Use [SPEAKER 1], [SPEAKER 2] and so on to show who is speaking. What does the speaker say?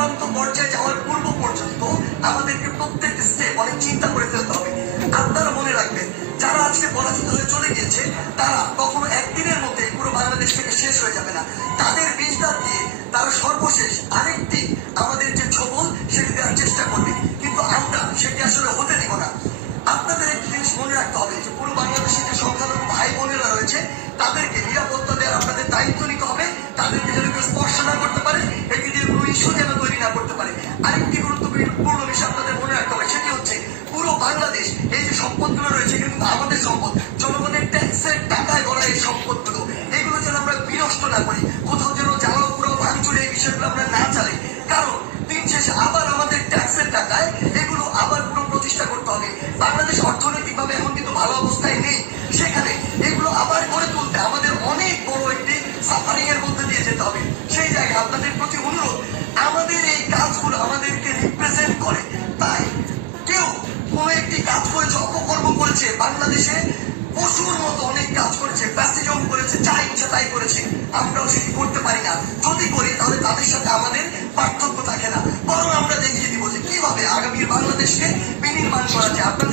[SPEAKER 1] চূড়ান্ত পর্যায়ে যাওয়ার পূর্ব পর্যন্ত আমাদেরকে প্রত্যেক স্টেপ অনেক চিন্তা করে ফেলতে হবে। আপনারা মনে রাখবেন, যারা আজকে পরাজিত হয়ে চলে গিয়েছে, তারা কখনো একদিনের মধ্যে পূর্ণ বিষয় আপনাদের মনে রাখতে হবে। সেটি হচ্ছে পুরো বাংলাদেশ, এই যে সম্পদগুলো রয়েছে কিন্তু আমাদের সম্পদ। জনগণের ট্যাক্সের টাকায় গড়া এই সম্পদগুলো। এগুলো যেন আমরা বিনষ্ট না করি করেছে, বাংলাদেশে পশুর মতো অনেক কাজ করেছে ফ্যাসিজম করেছে, যা ইচ্ছা তাই করেছে, আমরাও সেটি করতে পারি না। যদি করি, তাহলে তাদের সাথে আমাদের পার্থক্য থাকে না। বরং আমরা দেখিয়ে দিব যে কীভাবে আগামীর বাংলাদেশকে বিনির্মাণ করা যায়।